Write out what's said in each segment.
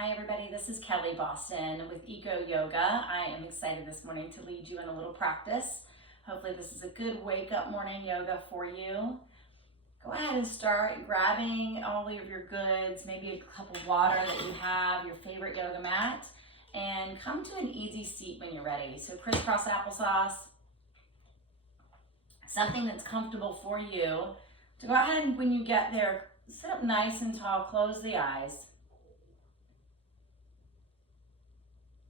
Hi everybody, this is Kelly Boston with EcoYoga. I am excited this morning to lead you in a little practice. Hopefully this is a good wake up morning yoga for you. Go ahead and start grabbing all of your goods, maybe a cup of water that you have, your favorite yoga mat, and come to an easy seat when you're ready. So crisscross applesauce, something that's comfortable for you. So go ahead and when you get there, sit up nice and tall, close the eyes.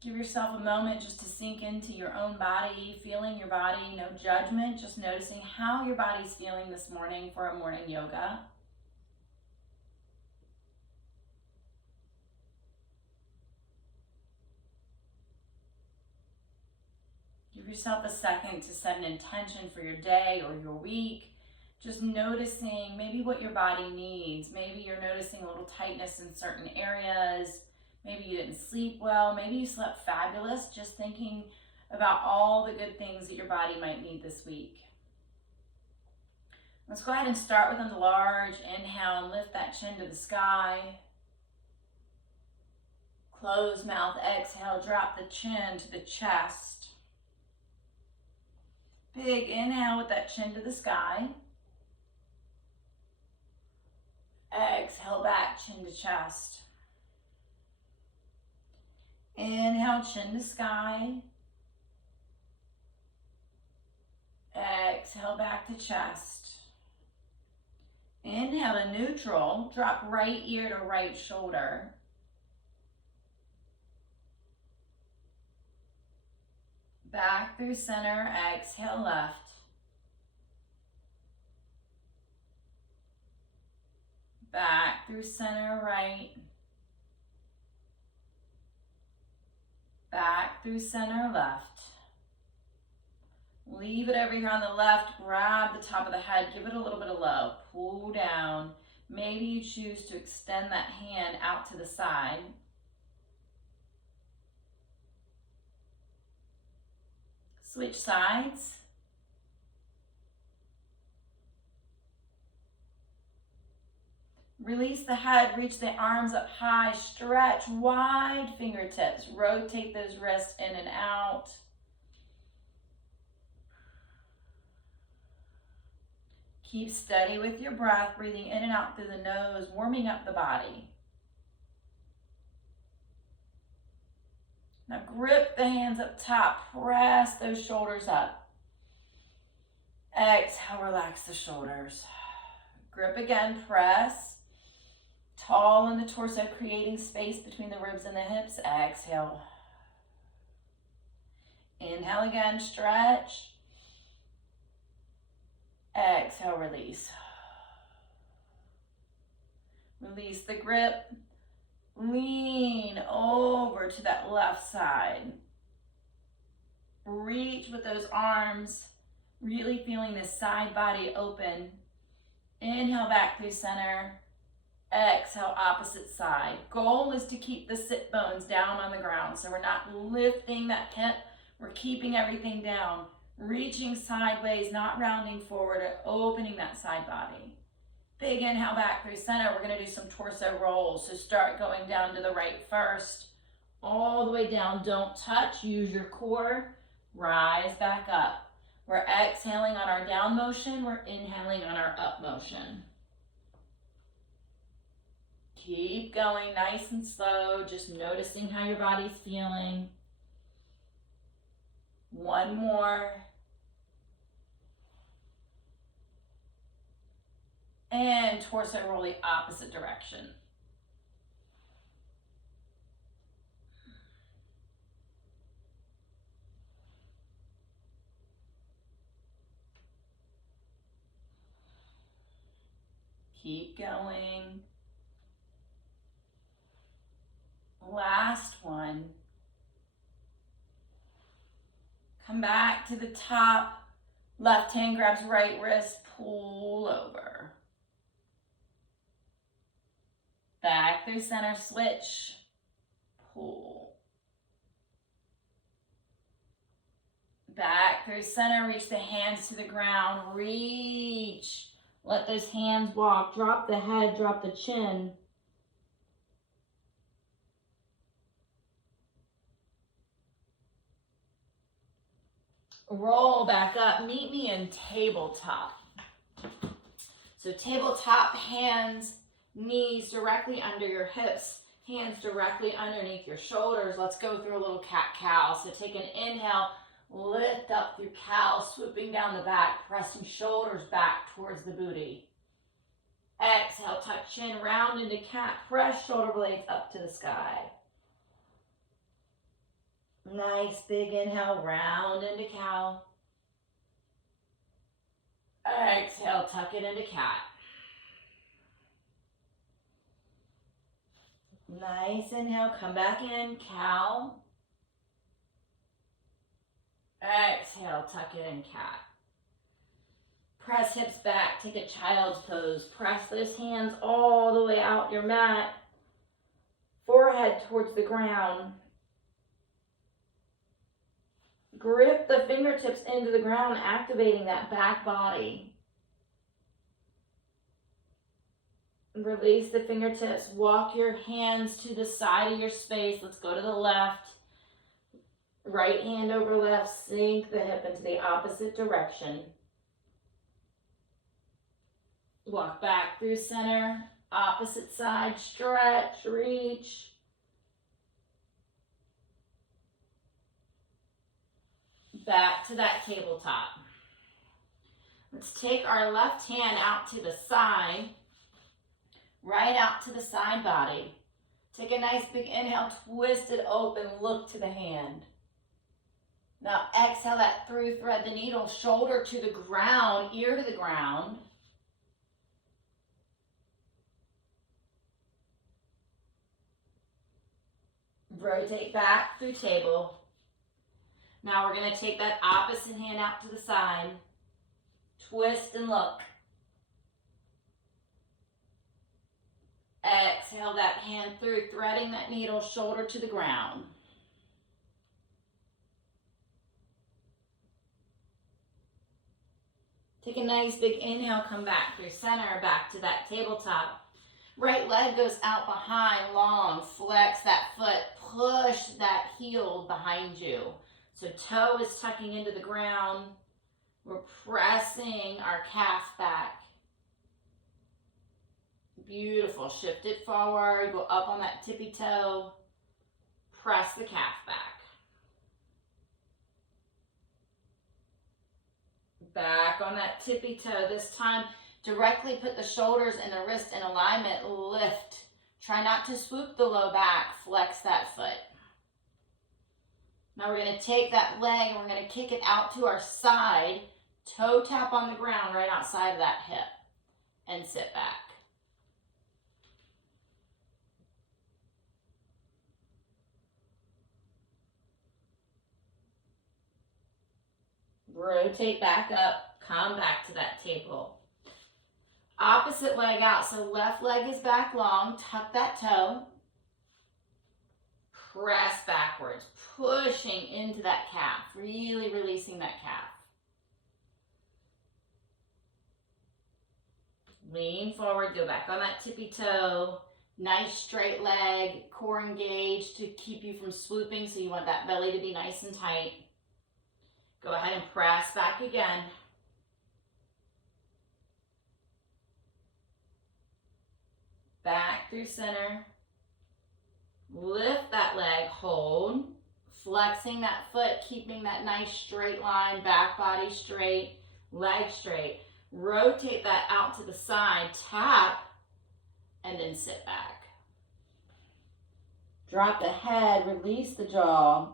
Give yourself a moment just to sink into your own body, feeling your body, no judgment, just noticing how your body's feeling this morning for a morning yoga. Give yourself a second to set an intention for your day or your week. Just noticing maybe what your body needs. Maybe you're noticing a little tightness in certain areas. Maybe you didn't sleep well. Maybe you slept fabulous. Just thinking about all the good things that your body might need this week. Let's go ahead and start with a large inhale and lift that chin to the sky. Closed mouth, exhale, drop the chin to the chest. Big inhale with that chin to the sky. Exhale back, chin to chest. Inhale, chin to sky. Exhale back to chest. Inhale to neutral, drop right ear to right shoulder. Back through center, exhale left. Back through center, right. Back through center, left. Leave it over here on the left. Grab the top of the head. Give it a little bit of love. Pull down. Maybe you choose to extend that hand out to the side. Switch sides. Release the head, reach the arms up high, stretch wide fingertips, rotate those wrists in and out. Keep steady with your breath, breathing in and out through the nose, warming up the body. Now grip the hands up top, press those shoulders up. Exhale, relax the shoulders. Grip again, press. Tall in the torso, creating space between the ribs and the hips. Exhale. Inhale again, stretch. Exhale, release. Release the grip. Lean over to that left side. Reach with those arms, really feeling this side body open. Inhale back through center. Exhale, opposite side. Goal is to keep the sit bones down on the ground. So we're not lifting that hip. We're keeping everything down. Reaching sideways, not rounding forward, opening that side body. Big inhale back through center. We're going to do some torso rolls. So start going down to the right first. All the way down. Don't touch. Use your core. Rise back up. We're exhaling on our down motion. We're inhaling on our up motion. Keep going nice and slow, just noticing how your body's feeling. One more. And torso roll the opposite direction. Keep going. Last one. Come back to the top. Left hand grabs right wrist, pull over. Back through center, switch, pull. Back through center, reach the hands to the ground, reach. Let those hands walk, drop the head, drop the chin. Roll back up. Meet me in tabletop. So tabletop, hands, knees directly under your hips, hands directly underneath your shoulders. Let's go through a little cat-cow. So take an inhale, lift up through cow, swooping down the back, pressing shoulders back towards the booty. Exhale, tuck chin, round into cat, press shoulder blades up to the sky. Nice big inhale, round into cow. Exhale, tuck it into cat. Nice inhale, come back in, cow. Exhale, tuck it in, cat. Press hips back, take a child's pose. Press those hands all the way out your mat. Forehead towards the ground. Grip the fingertips into the ground, activating that back body. Release the fingertips. Walk your hands to the side of your space. Let's go to the left. Right hand over left. Sink the hip into the opposite direction. Walk back through center. Opposite side. Stretch, reach. Back to that tabletop. Let's take our left hand out to the side, right out to the side body. Take a nice big inhale, twist it open, look to the hand. Now exhale that through, thread the needle, shoulder to the ground, ear to the ground. Rotate back through table. Now we're going to take that opposite hand out to the side, twist and look. Exhale that hand through, threading that needle, shoulder to the ground. Take a nice big inhale, come back through center, back to that tabletop. Right leg goes out behind, long, flex that foot, push that heel behind you. So toe is tucking into the ground. We're pressing our calf back. Beautiful. Shift it forward. Go up on that tippy toe. Press the calf back. Back on that tippy toe. This time, directly put the shoulders and the wrist in alignment. Lift. Try not to swoop the low back. Flex that foot. Now we're going to take that leg and we're going to kick it out to our side, toe tap on the ground right outside of that hip, and sit back. Rotate back up, come back to that table. Opposite leg out, so left leg is back long, tuck that toe. Press backwards, pushing into that calf, really releasing that calf. Lean forward, go back on that tippy toe. Nice straight leg, core engaged to keep you from swooping, so you want that belly to be nice and tight. Go ahead and press back again. Back through center. Lift that leg, hold, flexing that foot, keeping that nice straight line, back body straight, leg straight. Rotate that out to the side, tap, and then sit back. Drop the head, release the jaw.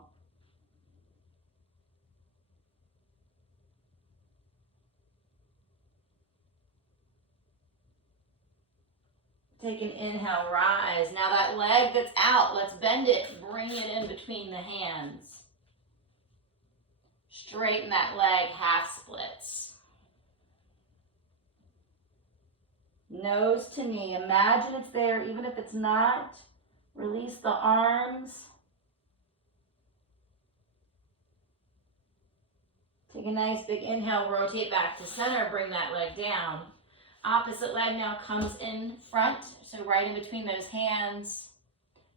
Take an inhale, rise. Now that leg that's out, let's bend it, bring it in between the hands. Straighten that leg, half splits. Nose to knee, imagine it's there, even if it's not. Release the arms. Take a nice big inhale, rotate back to center, bring that leg down. Opposite leg now comes in front, so right in between those hands.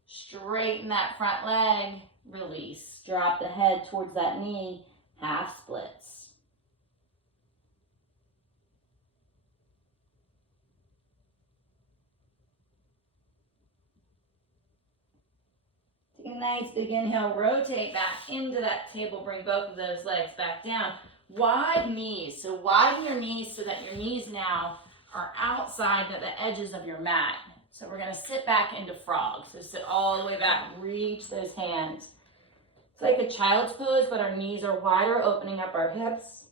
Straighten that front leg, release. Drop the head towards that knee, half splits. Take a nice big inhale, rotate back into that table, bring both of those legs back down. Wide knees, so widen your knees so that your knees now are outside the edges of your mat. So we're gonna sit back into frog. So sit all the way back, reach those hands. It's like a child's pose, but our knees are wider, opening up our hips.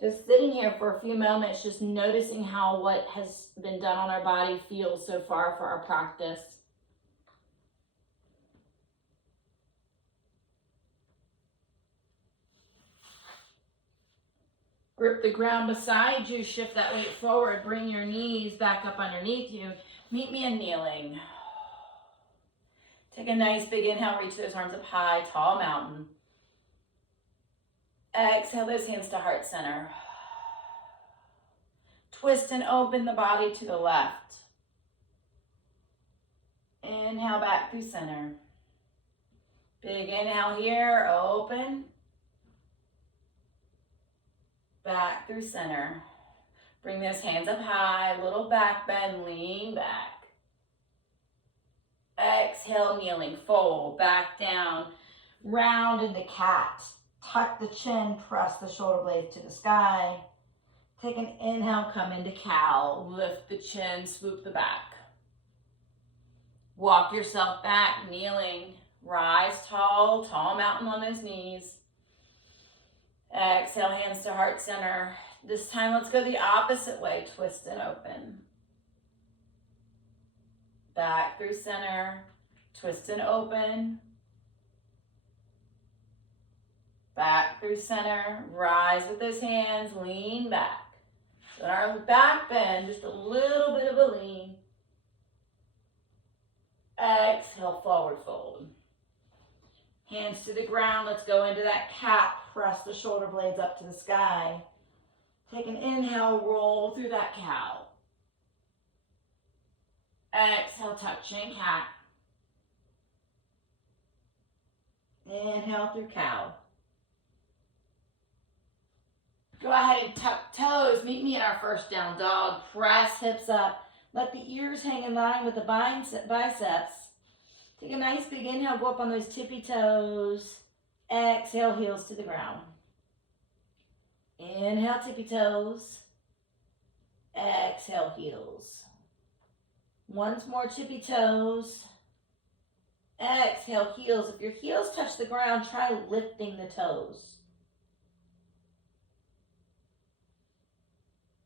Just sitting here for a few moments, just noticing how what has been done on our body feels so far for our practice. Grip the ground beside you, shift that weight forward, bring your knees back up underneath you. Meet me in kneeling. Take a nice big inhale, reach those arms up high, tall mountain. Exhale those hands to heart center. Twist and open the body to the left. Inhale back through center. Big inhale here, open. Back through center. Bring those hands up high, little back bend, lean back. Exhale, kneeling, fold, back down, round into cat. Tuck the chin, press the shoulder blades to the sky. Take an inhale, come into cow, lift the chin, swoop the back. Walk yourself back, kneeling, rise tall, tall mountain on those knees. Exhale, hands to heart center. This time, let's go the opposite way, twist and open. Back through center, twist and open. Back through center, rise with those hands, lean back. So in our back bend, just a little bit of a lean. Exhale, forward fold. Hands to the ground, let's go into that cat. Press the shoulder blades up to the sky. Take an inhale, roll through that cow. Exhale, tuck chin, cat. Inhale through cow. Go ahead and tuck toes. Meet me in our first down dog. Press hips up. Let the ears hang in line with the biceps. Take a nice big inhale, go up on those tippy toes. Exhale, heels to the ground. Inhale, tippy toes. Exhale, heels. Once more, tippy toes. Exhale, heels. If your heels touch the ground, try lifting the toes.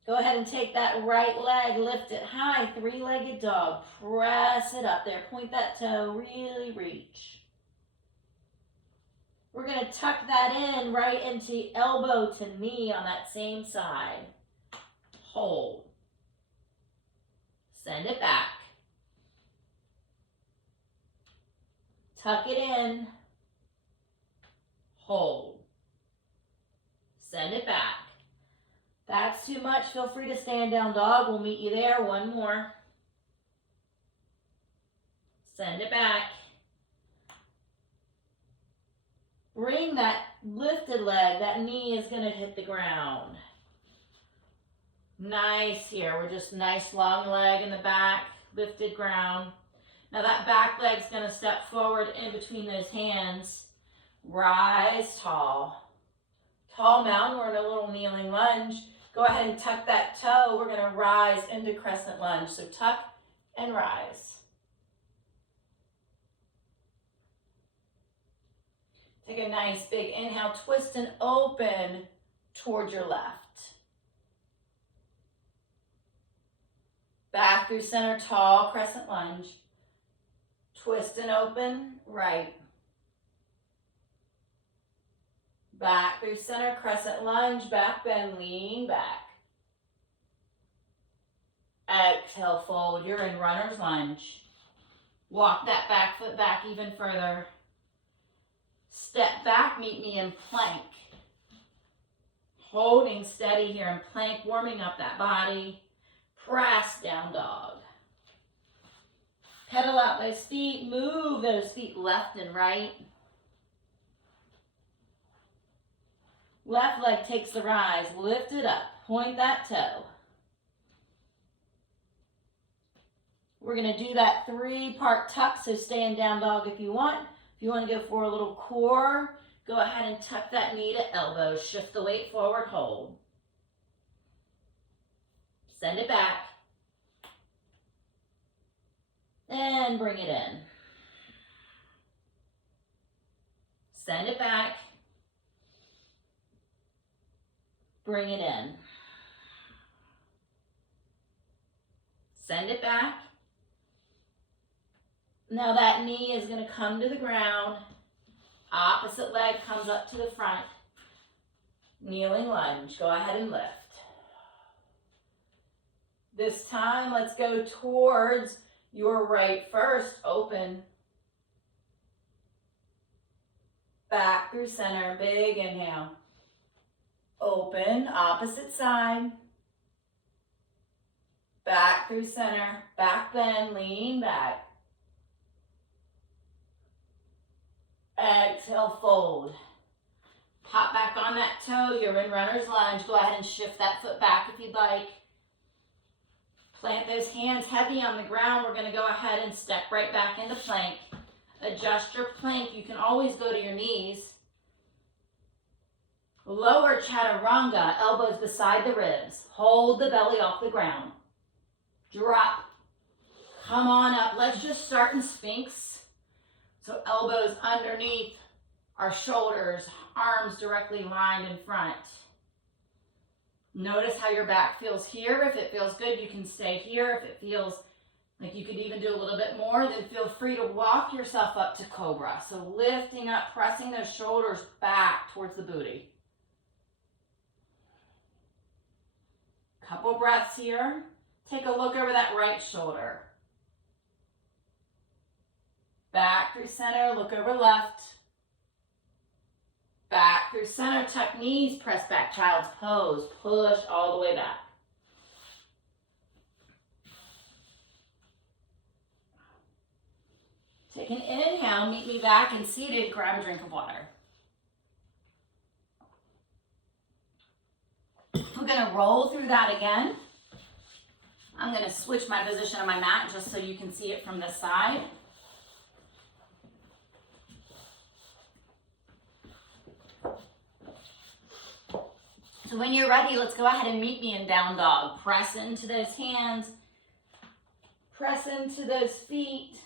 Go ahead and take that right leg, lift it high, three-legged dog. Press it up there. Point that toe, really reach. We're going to tuck that in right into elbow to knee on that same side. Hold. Send it back. Tuck it in. Hold. Send it back. That's too much. Feel free to stand down dog. We'll meet you there. One more. Send it back. Bring that lifted leg. That knee is going to hit the ground. Nice here. We're just nice long leg in the back. Lifted ground. Now that back leg's going to step forward in between those hands. Rise tall. Tall mountain. We're in a little kneeling lunge. Go ahead and tuck that toe. We're going to rise into crescent lunge. So tuck and rise. Take a nice big inhale. Twist and open toward your left. Back through center, tall crescent lunge. Twist and open, right. Back through center, crescent lunge, back bend, lean back. Exhale, fold. You're in runner's lunge. Walk that back foot back even further. Step back, meet me in plank. Holding steady here in plank, warming up that body. Press down dog. Pedal out those feet, move those feet left and right. Left leg takes the rise, lift it up, point that toe. We're gonna do that 3-part tuck, so stay in down dog if you want. If you wanna go for a little core, go ahead and tuck that knee to elbow, shift the weight forward, hold. Send it back. And bring it in. Send it back. Bring it in. Send it back. Now that knee is going to come to the ground. Opposite leg comes up to the front. Kneeling lunge. Go ahead and lift. This time, let's go towards your right first. Open. Back through center. Big inhale. Open. Opposite side. Back through center. Back bend. Lean back. Exhale, fold. Pop back on that toe. You're in runner's lunge. Go ahead and shift that foot back if you'd like. Plant those hands heavy on the ground. We're going to go ahead and step right back into plank. Adjust your plank. You can always go to your knees. Lower chaturanga, elbows beside the ribs. Hold the belly off the ground. Drop. Come on up. Let's just start in Sphinx. So elbows underneath our shoulders, arms directly lined in front. Notice how your back feels here. If it feels good, you can stay here. If it feels like you could even do a little bit more, then feel free to walk yourself up to cobra. So lifting up, pressing those shoulders back towards the booty. Couple breaths here. Take a look over that right shoulder. Back through center, look over left. Back through center, tuck knees, press back, child's pose. Push all the way back. Take an inhale, meet me back and seated, grab a drink of water. We're gonna roll through that again. I'm gonna switch my position on my mat just so you can see it from this side. So when you're ready, let's go ahead and meet me in down dog. Press into those hands. Press into those feet.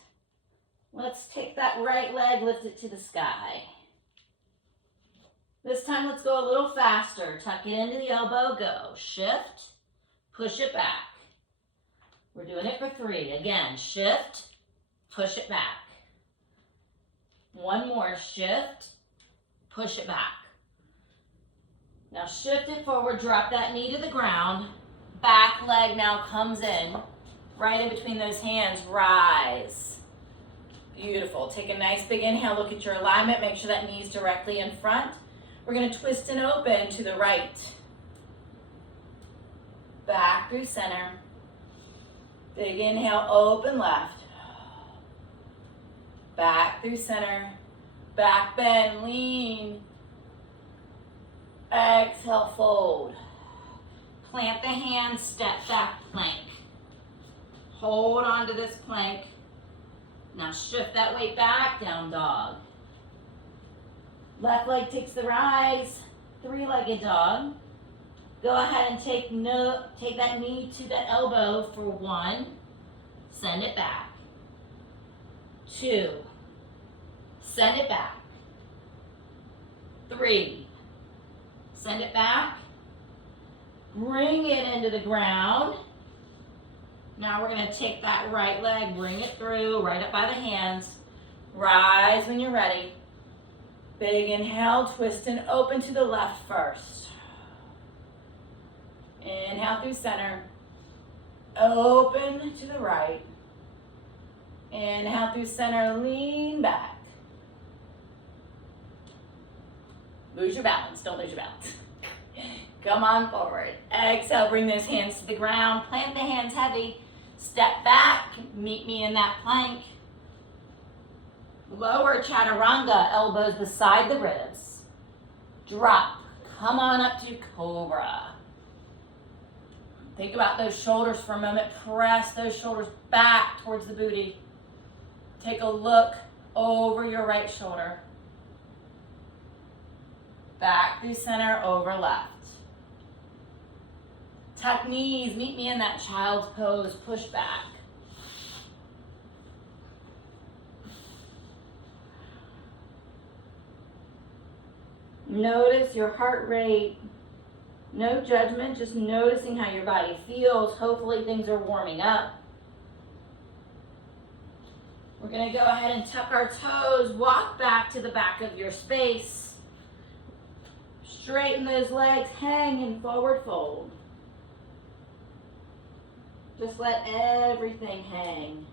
Let's take that right leg, lift it to the sky. This time, let's go a little faster. Tuck it into the elbow, go. Shift, push it back. We're doing it for 3. Again, shift, push it back. One more, shift, push it back. Now shift it forward, drop that knee to the ground. Back leg now comes in, right in between those hands, rise. Beautiful. Take a nice big inhale, look at your alignment, make sure that knee's directly in front. We're gonna twist and open to the right. Back through center. Big inhale, open left. Back through center. Back bend, lean. Exhale, fold. Plant the hands, step back plank. Hold on to this plank. Now shift that weight back, down dog. Left leg takes the rise, 3-legged dog. Go ahead and take that knee to the elbow for 1. Send it back. 2. Send it back. 3. Send it back. Bring it into the ground. Now we're going to take that right leg, bring it through, right up by the hands. Rise when you're ready. Big inhale, twist and open to the left first. Inhale through center. Open to the right. Inhale through center, lean back. Lose your balance, don't lose your balance. Come on forward. Exhale, bring those hands to the ground. Plant the hands heavy. Step back, meet me in that plank. Lower chaturanga, elbows beside the ribs. Drop, come on up to cobra. Think about those shoulders for a moment. Press those shoulders back towards the booty. Take a look over your right shoulder. Back through center, over left. Tuck knees, meet me in that child's pose, push back. Notice your heart rate. No judgment, just noticing how your body feels. Hopefully things are warming up. We're gonna go ahead and tuck our toes, walk back to the back of your space. Straighten those legs, hang in forward fold. Just let everything hang.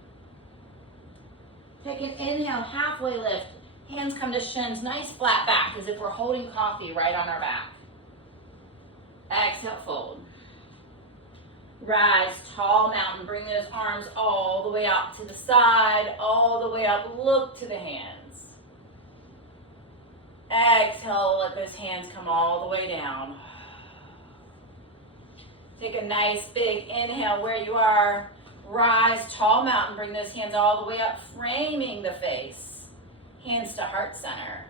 Take an inhale, halfway lift. Hands come to shins, nice flat back as if we're holding coffee right on our back. Exhale, fold. Rise, tall mountain. Bring those arms all the way out to the side, all the way up. Look to the hands. Exhale, let those hands come all the way down. Take a nice big inhale where you are. Rise, tall mountain. Bring those hands all the way up, framing the face. Hands to heart center.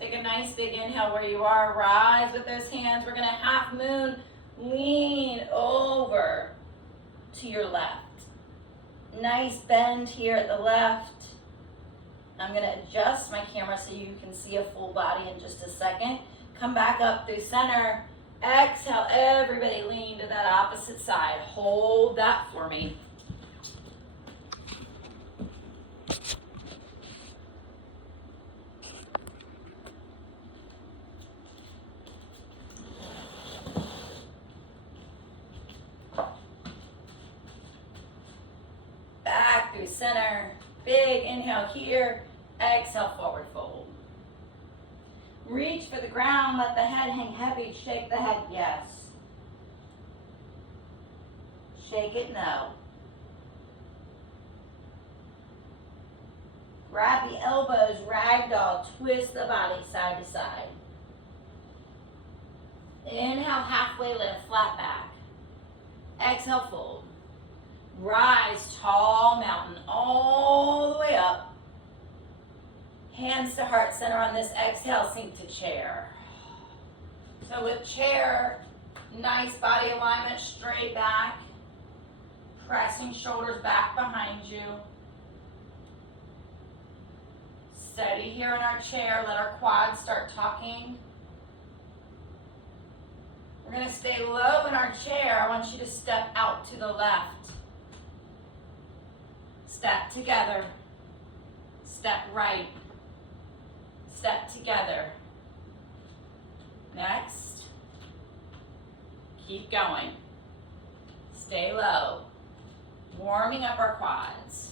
Take a nice big inhale where you are. Rise with those hands. We're going to half moon. Lean over to your left. Nice bend here at the left. I'm going to adjust my camera so you can see a full body in just a second. Come back up through center. Exhale, everybody lean to that opposite side. Hold that for me. Back through center. Big inhale here. Exhale, forward fold. Reach for the ground. Let the head hang heavy. Shake the head, yes. Shake it, no. Grab the elbows, ragdoll, twist the body side to side. Inhale, halfway lift, flat back. Exhale, fold. Rise, tall mountain, all the way up. Hands to heart center on this exhale, sink to chair. So with chair, nice body alignment, straight back. Pressing shoulders back behind you. Steady here in our chair, let our quads start talking. We're gonna stay low in our chair. I want you to step out to the left. Step together. Step right. Step together. Next. Keep going. Stay low. Warming up our quads.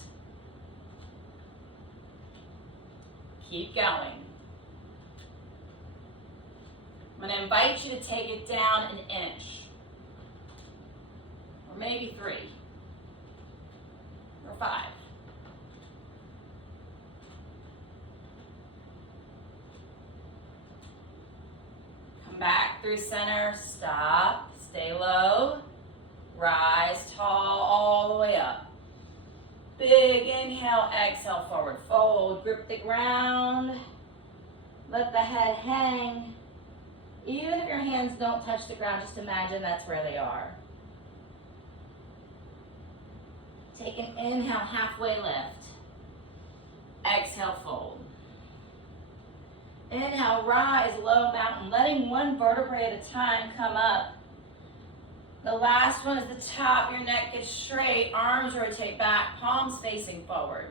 Keep going. I'm going to invite you to take it down an inch. Or maybe 3. Or 5. Come back through center. Stop. Stay low. Rise tall all the way up. Big inhale, exhale, forward fold. Grip the ground. Let the head hang. Even if your hands don't touch the ground, just imagine that's where they are. Take an inhale, halfway lift. Exhale, fold. Inhale, rise, low mountain, letting one vertebrae at a time come up. The last one is the top, your neck gets straight, arms rotate back, palms facing forward.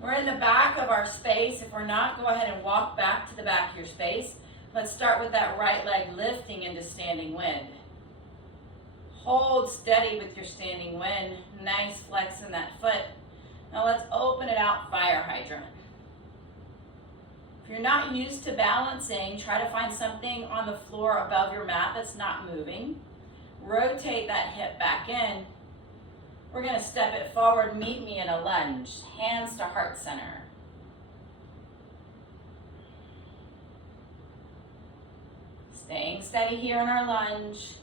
We're in the back of our space. If we're not, go ahead and walk back to the back of your space. Let's start with that right leg lifting into standing wind. Hold steady with your standing wind. Nice flex in that foot. Now let's open it out, fire hydrant. If you're not used to balancing, try to find something on the floor above your mat that's not moving. Rotate that hip back in. We're gonna step it forward, meet me in a lunge, hands to heart center. Staying steady here in our lunge.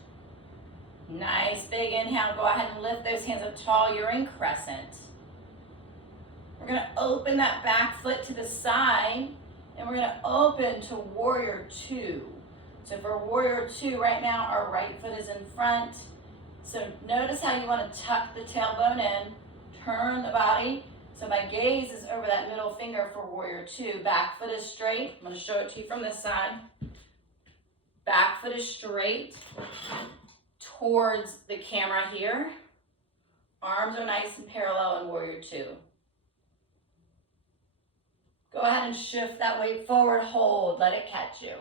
Nice big inhale, go ahead and lift those hands up tall, you're in crescent. We're gonna open that back foot to the side, and we're gonna open to warrior two. So for warrior two, right now, our right foot is in front. So notice how you wanna tuck the tailbone in, turn the body. So my gaze is over that middle finger for warrior two. Back foot is straight. I'm gonna show it to you from this side. Back foot is straight towards the camera here. Arms are nice and parallel in warrior two. Go ahead and shift that weight forward, hold, let it catch you.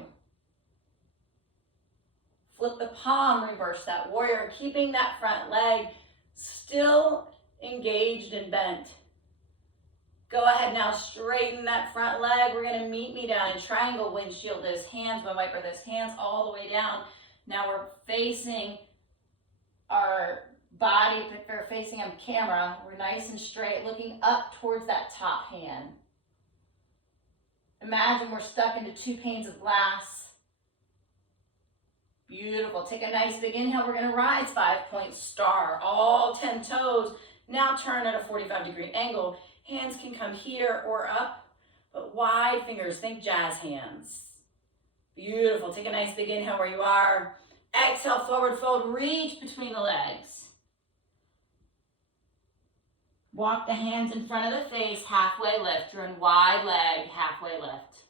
Flip the palm, reverse that warrior, keeping that front leg still engaged and bent. Go ahead now, straighten that front leg. We're gonna meet me down in triangle, windshield those hands, one wiper those hands all the way down. Now we're facing our body, we're facing on camera. We're nice and straight, looking up towards that top hand. Imagine we're stuck into two panes of glass. Beautiful. Take a nice big inhale. We're going to rise 5-point star. All 10 toes. Now turn at a 45-degree angle. Hands can come here or up, but wide fingers. Think jazz hands. Beautiful. Take a nice big inhale where you are. Exhale, forward fold. Reach between the legs. Walk the hands in front of the face, halfway lift. You're in wide leg, halfway lift.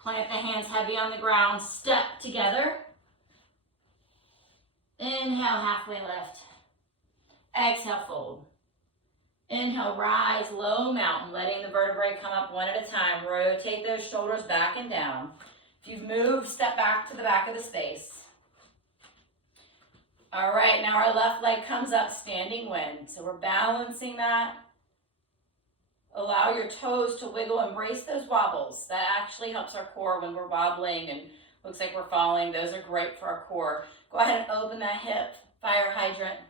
Plant the hands heavy on the ground, step together. Inhale, halfway lift. Exhale, fold. Inhale, rise, low mountain, letting the vertebrae come up one at a time. Rotate those shoulders back and down. If you've moved, step back to the back of the space. All right, now our left leg comes up, standing wind. So we're balancing that. Allow your toes to wiggle, embrace those wobbles. That actually helps our core when we're wobbling and looks like we're falling. Those are great for our core. Go ahead and open that hip, fire hydrant.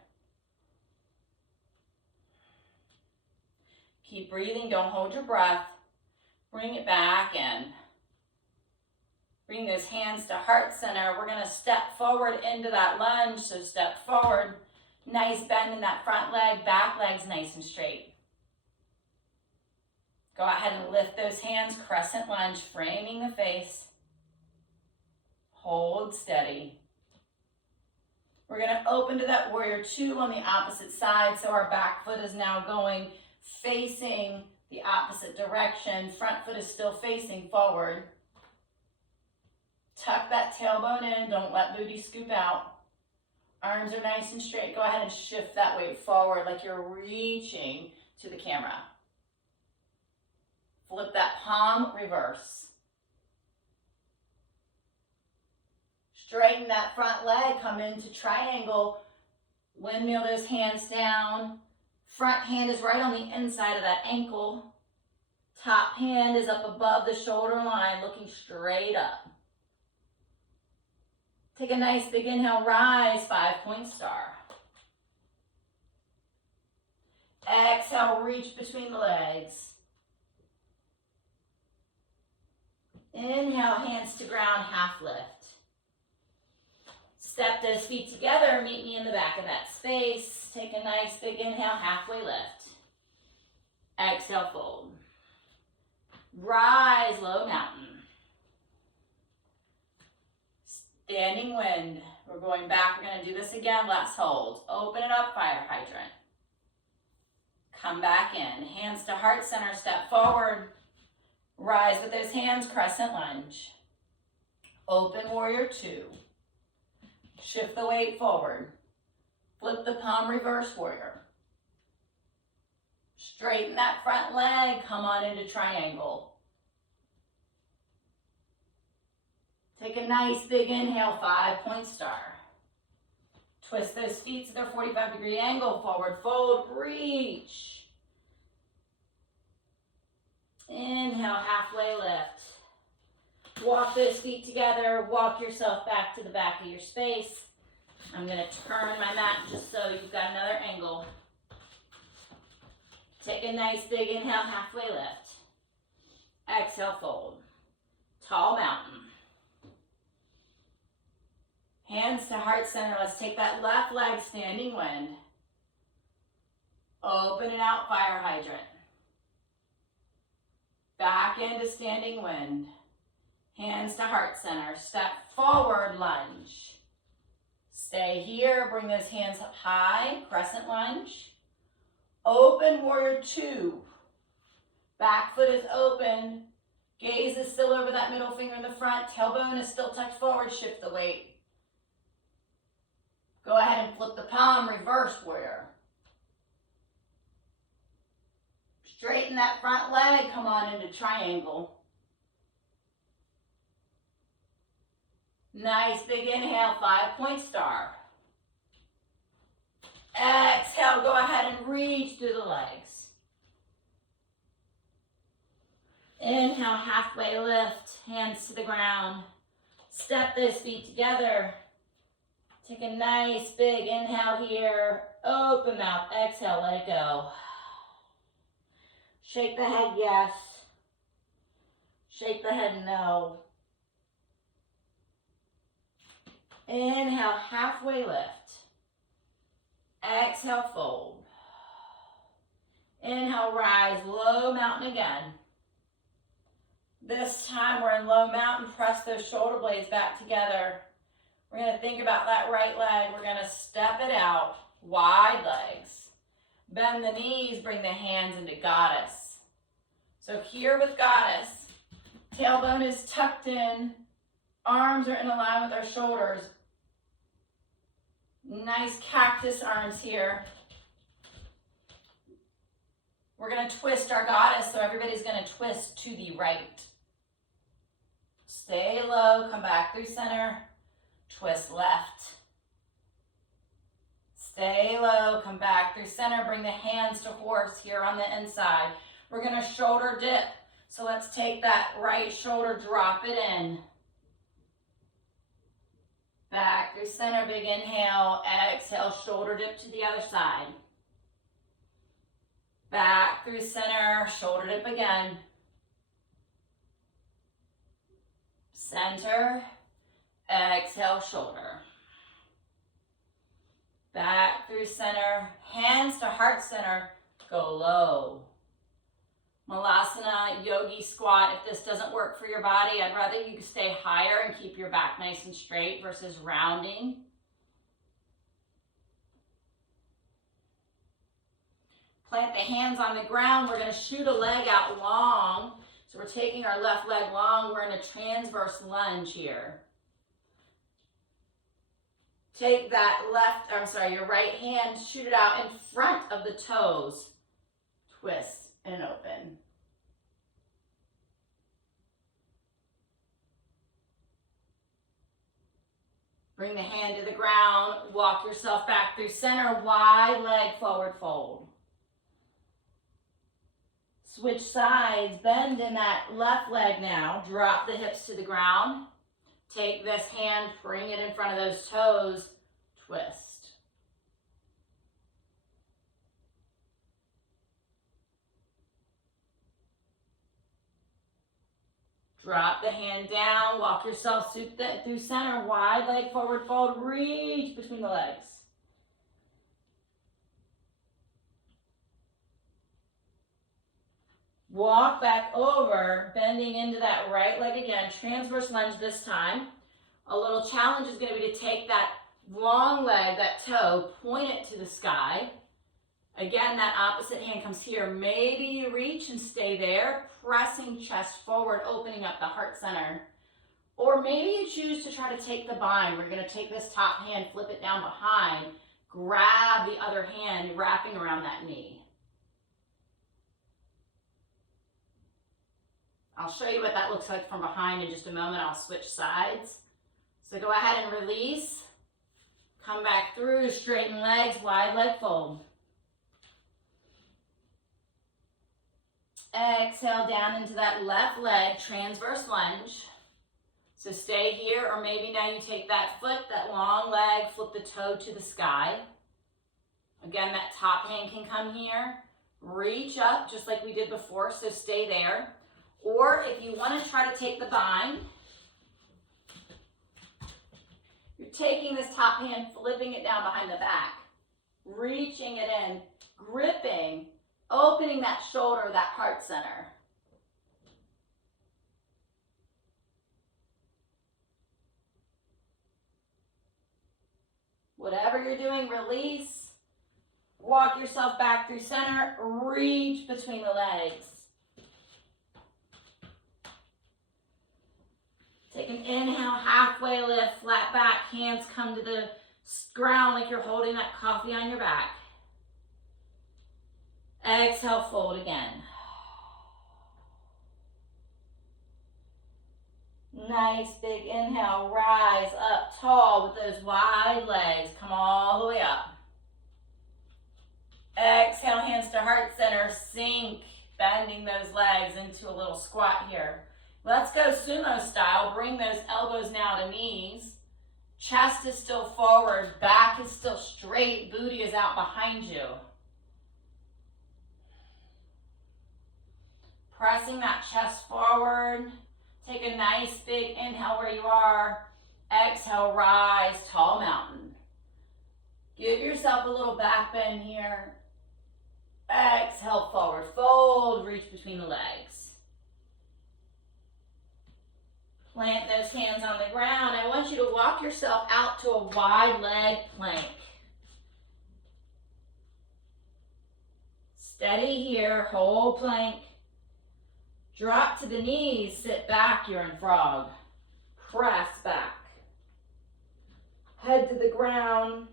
Keep breathing, don't hold your breath. Bring it back in. Bring those hands to heart center. We're gonna step forward into that lunge. So step forward, nice bend in that front leg, back leg's nice and straight. Go ahead and lift those hands, crescent lunge, framing the face. Hold steady. We're gonna open to that warrior two on the opposite side. So our back foot is now going facing the opposite direction. Front foot is still facing forward. Tuck that tailbone in, don't let booty scoop out. Arms are nice and straight. Go ahead and shift that weight forward like you're reaching to the camera. Flip that palm, reverse. Straighten that front leg, come into triangle. Windmill those hands down. Front hand is right on the inside of that ankle. Top hand is up above the shoulder line, looking straight up. Take a nice big inhale, rise, 5-point star. Exhale, reach between the legs. Inhale, hands to ground, half lift. Step those feet together, meet me in the back of that space. Take a nice big inhale, halfway lift. Exhale, fold. Rise, low mountain. Standing wind. We're going back. We're going to do this again. Let's hold. Open it up, fire hydrant. Come back in. Hands to heart center. Step forward. Rise with those hands. Crescent lunge. Open warrior two. Shift the weight forward. Flip the palm, reverse warrior. Straighten that front leg. Come on into triangle. Take a nice big inhale, 5-point star. Twist those feet to their 45-degree angle, forward fold, reach. Inhale, halfway lift. Walk those feet together. Walk yourself back to the back of your space. I'm going to turn my mat just so you've got another angle. Take a nice big inhale, halfway lift. Exhale, fold. Tall mountain. Hands to heart center. Let's take that left leg, standing wind. Open it out, fire hydrant. Back into standing wind. Hands to heart center. Step forward, lunge. Stay here. Bring those hands up high. Crescent lunge. Open warrior two. Back foot is open. Gaze is still over that middle finger in the front. Tailbone is still tucked forward. Shift the weight. Go ahead and flip the palm. Reverse warrior. Straighten that front leg. Come on into triangle. Nice big inhale. 5-point star. Exhale. Go ahead and reach through the legs. Inhale. Halfway lift. Hands to the ground. Step those feet together. Take a nice big inhale here. Open mouth. Exhale. Let it go. Shake the head, yes. Shake the head, no. Inhale, halfway lift. Exhale, fold. Inhale, rise, low mountain again. This time we're in low mountain. Press those shoulder blades back together. We're going to think about that right leg. We're going to step it out. Wide legs. Bend the knees, bring the hands into goddess. So here with goddess, tailbone is tucked in, arms are in line with our shoulders. Nice cactus arms here. We're going to twist our goddess, so everybody's going to twist to the right. Stay low, come back through center, twist left. Stay low, come back through center, bring the hands to horse here on the inside. We're going to shoulder dip. So let's take that right shoulder, drop it in. Back through center, big inhale, exhale, shoulder dip to the other side. Back through center, shoulder dip again. Center, exhale, shoulder. Back through center, hands to heart center, go low. Malasana, yogi squat. If this doesn't work for your body, I'd rather you stay higher and keep your back nice and straight versus rounding. Plant the hands on the ground. We're going to shoot a leg out long. So we're taking our left leg long. We're in a transverse lunge here. Take that your right hand, shoot it out in front of the toes. Twist and open. Bring the hand to the ground. Walk yourself back through center. Wide leg forward fold. Switch sides. Bend in that left leg now. Drop the hips to the ground. Take this hand, bring it in front of those toes, twist. Drop the hand down, walk yourself through center, wide leg forward fold, reach between the legs. Walk back over, bending into that right leg again, transverse lunge this time. A little challenge is going to be to take that long leg, that toe, point it to the sky. Again, that opposite hand comes here. Maybe you reach and stay there, pressing chest forward, opening up the heart center. Or maybe you choose to try to take the bind. We're going to take this top hand, flip it down behind, grab the other hand, wrapping around that knee. I'll show you what that looks like from behind in just a moment. I'll switch sides. So go ahead and release. Come back through, straighten legs, wide leg fold. Exhale down into that left leg, transverse lunge. So stay here, or maybe now you take that foot, that long leg, flip the toe to the sky. Again, that top hand can come here. Reach up just like we did before, so stay there. Or if you want to try to take the bind, you're taking this top hand, flipping it down behind the back, reaching it in, gripping, opening that shoulder, that heart center. Whatever you're doing, release. Walk yourself back through center. Reach between the legs. Take an inhale, halfway lift, flat back. Hands come to the ground like you're holding that coffee on your back. Exhale, fold again. Nice big inhale, rise up tall with those wide legs. Come all the way up. Exhale, hands to heart center, sink, bending those legs into a little squat here. Let's go sumo style. Bring those elbows now to knees. Chest is still forward, back is still straight, booty is out behind you. Pressing that chest forward. Take a nice big inhale where you are. Exhale, rise, tall mountain. Give yourself a little back bend here. Exhale, forward fold, reach between the legs. Plant those hands on the ground. I want you to walk yourself out to a wide leg plank. Steady here, whole plank. Drop to the knees, sit back, you're in frog. Press back. Head to the ground.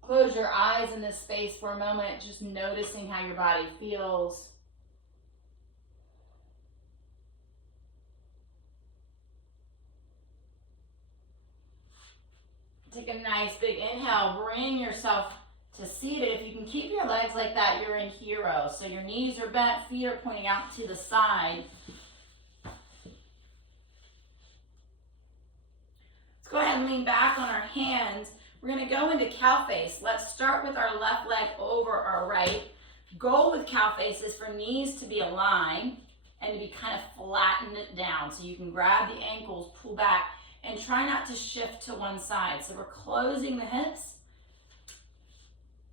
Close your eyes in this space for a moment, just noticing how your body feels. Take a nice big inhale, bring yourself to seated. If you can keep your legs like that, you're in hero. So your knees are bent, feet are pointing out to the side. Let's go ahead and lean back on our hands. We're going to go into cow face. Let's start with our left leg over our right. Goal with cow face is for knees to be aligned and to be kind of flattened down. So you can grab the ankles, pull back, and try not to shift to one side. So we're closing the hips.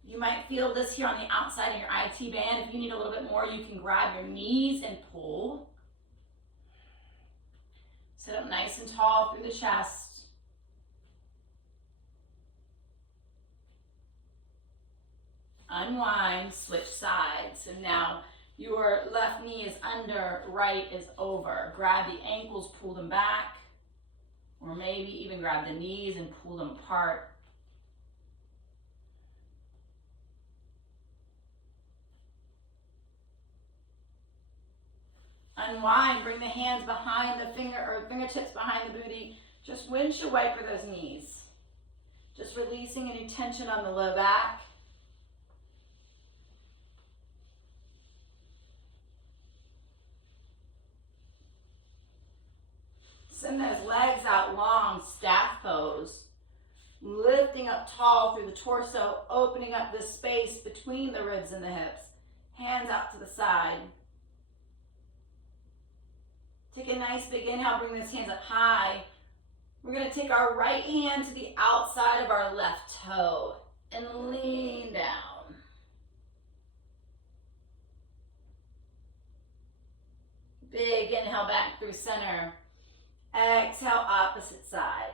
You might feel this here on the outside of your IT band. If you need a little bit more, you can grab your knees and pull. Sit up nice and tall through the chest. Unwind, switch sides. So now your left knee is under, right is over. Grab the ankles, pull them back. Or maybe even grab the knees and pull them apart. Unwind, bring the hands behind the fingertips behind the booty. Just windshield wiper those knees. Just releasing any tension on the low back. Send those legs out long, staff pose. Lifting up tall through the torso, opening up the space between the ribs and the hips. Hands out to the side. Take a nice big inhale, bring those hands up high. We're going to take our right hand to the outside of our left toe and lean down. Big inhale back through center. Exhale, opposite side.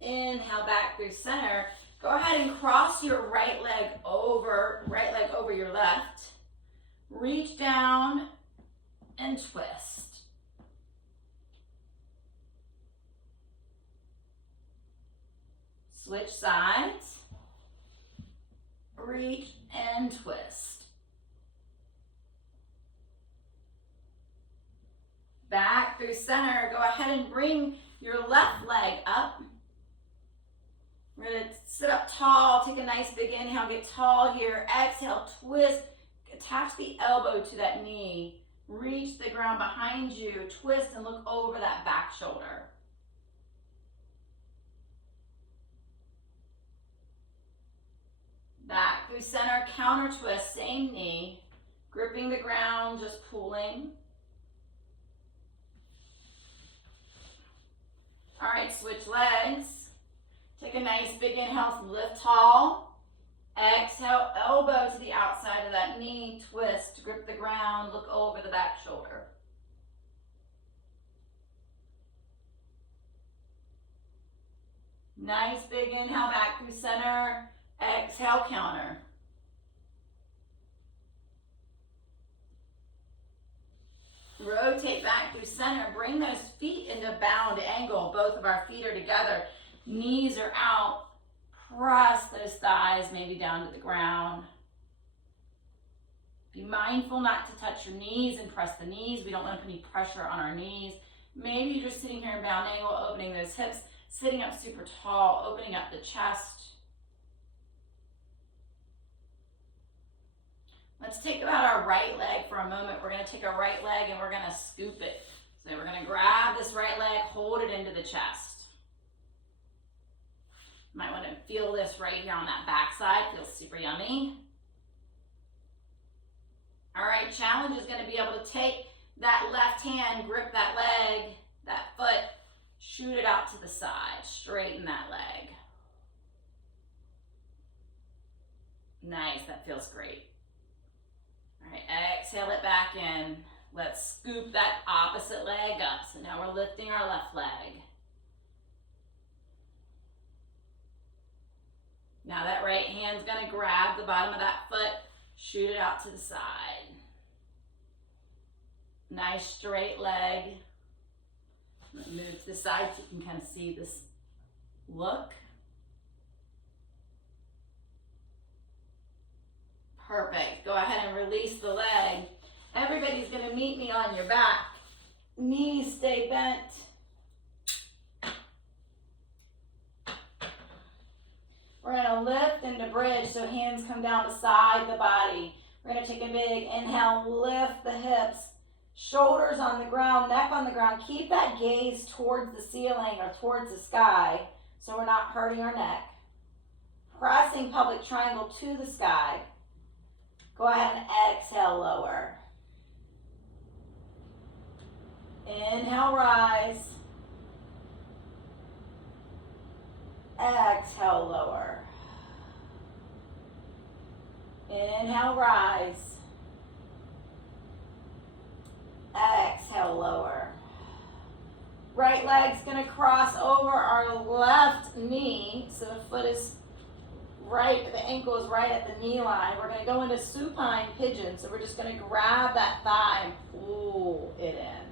Inhale back through center. Go ahead and cross your right leg over your left. Reach down and twist. Switch sides. Reach and twist. Back through center. Go ahead and bring your left leg up. We're gonna sit up tall, take a nice big inhale, get tall here. Exhale, twist, attach the elbow to that knee. Reach the ground behind you, twist and look over that back shoulder. Back through center, counter twist, same knee. Gripping the ground, just pulling. All right, switch legs. Take a nice big inhale, lift tall. Exhale, elbow to the outside of that knee, twist, grip the ground, look over the back shoulder. Nice big inhale back through center. Exhale, counter. Rotate back through center. Bring those feet into bound angle. Both of our feet are together. Knees are out. Press those thighs maybe down to the ground. Be mindful not to touch your knees and press the knees. We don't want to put any pressure on our knees. Maybe you're just sitting here in bound angle, opening those hips, sitting up super tall, opening up the chest. Let's take about our right leg for a moment. We're going to take our right leg and we're going to scoop it. So we're going to grab this right leg, hold it into the chest. You might want to feel this right here on that back side. Feels super yummy. All right, challenge is going to be able to take that left hand, grip that leg, that foot, shoot it out to the side, straighten that leg. Nice, that feels great. All right, exhale it back in. Let's scoop that opposite leg up. So now we're lifting our left leg. Now that right hand's gonna grab the bottom of that foot, shoot it out to the side. Nice straight leg. Move to the side so you can kind of see this look. Perfect. Go ahead and release the leg. Everybody's going to meet me on your back. Knees stay bent. We're going to lift into bridge so hands come down beside the body. We're going to take a big inhale, lift the hips, shoulders on the ground, neck on the ground. Keep that gaze towards the ceiling or towards the sky so we're not hurting our neck. Pressing pelvic triangle to the sky. Go ahead and exhale, lower. Inhale, rise. Exhale, lower. Inhale, rise. Exhale, lower. Right leg's gonna cross over our left knee, so the foot is right, the ankle is right at the knee line. We're going to go into supine pigeon. So we're just going to grab that thigh and pull it in.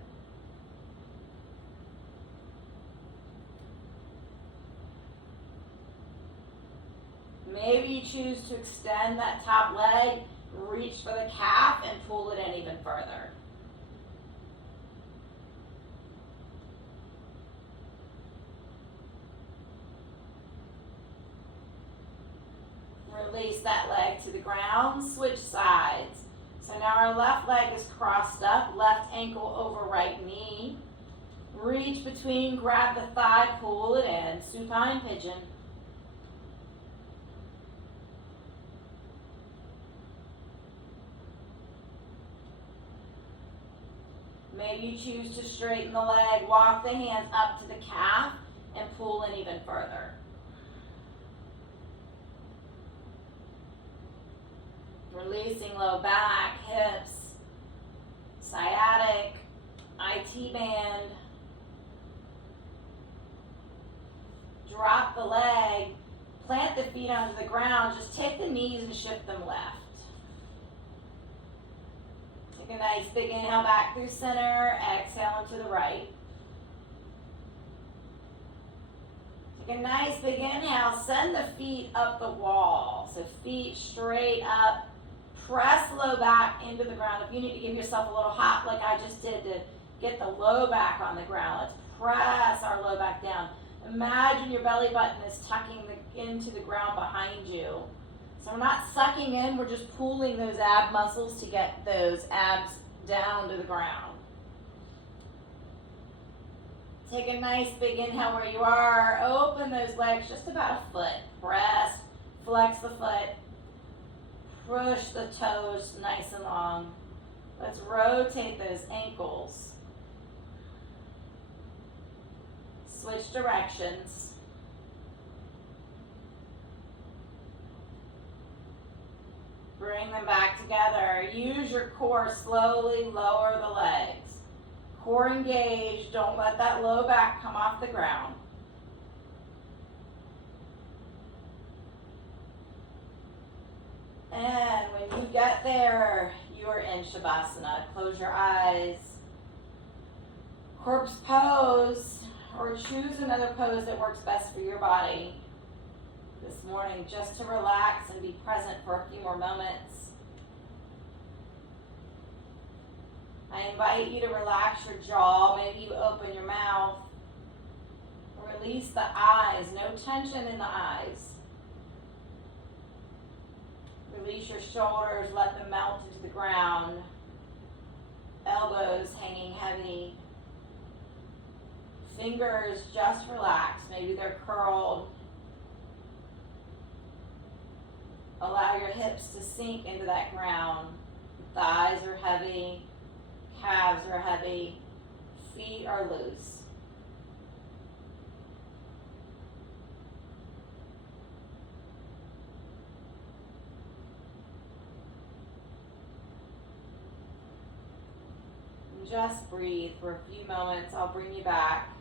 Maybe you choose to extend that top leg, reach for the calf, and pull it in even further. Release that leg to the ground, switch sides. So now our left leg is crossed up, left ankle over right knee. Reach between, grab the thigh, pull it in, supine pigeon. Maybe you choose to straighten the leg, walk the hands up to the calf, and pull in even further. Releasing low back, hips, sciatic, IT band. Drop the leg, plant the feet onto the ground, just take the knees and shift them left. Take a nice big inhale back through center, exhale into the right. Take a nice big inhale, send the feet up the wall. So feet straight up. Press low back into the ground. If you need to give yourself a little hop like I just did to get the low back on the ground, let's press our low back Imagine your belly button is tucking into the ground behind you. So we're not sucking in, we're just pulling those ab muscles to get those abs down to the ground. Take a nice big inhale where you are. Open those legs just about a foot. Press, flex the foot. Push the toes nice and long. Let's rotate those ankles. Switch directions. Bring them back together. Use your core, slowly lower the legs. Core engaged, don't let that low back come off the ground. And when you get there, you're in Shavasana. Close your eyes. Corpse pose, or choose another pose that works best for your body this morning, just to relax and be present for a few more moments. I invite you to relax your jaw. Maybe you open your mouth. Release the eyes. No tension in the eyes. Release your shoulders. Let them melt into the ground. Elbows hanging heavy. Fingers just relax. Maybe they're curled. Allow your hips to sink into that ground. Thighs are heavy. Calves are heavy. Feet are loose. And just breathe for a few moments. I'll bring you back.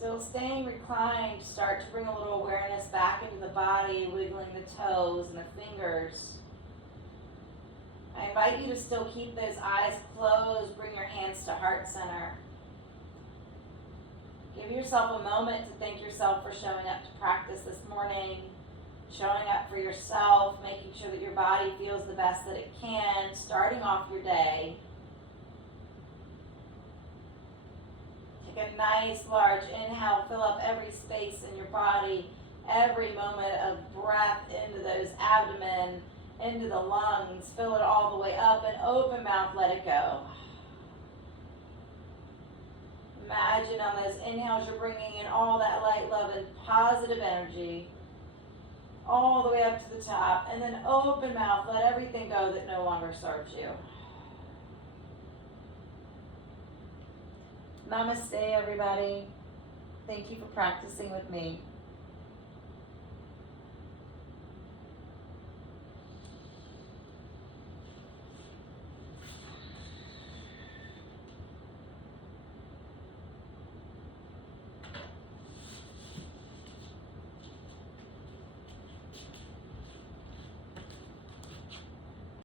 Still staying reclined, start to bring a little awareness back into the body, wiggling the toes and the fingers. I invite you to still keep those eyes closed. Bring your hands to heart center. Give yourself a moment to thank yourself for showing up to practice this morning, showing up for yourself, making sure that your body feels the best that it can, starting off your day. Take a nice large inhale, fill up every space in your body, every moment of breath into those abdomen, into the lungs, fill it all the way up, and open mouth, let it go. Imagine on those inhales you're bringing in all that light, love, and positive energy all the way up to the top, and then open mouth, let everything go that no longer serves you. Namaste, everybody. Thank you for practicing with me.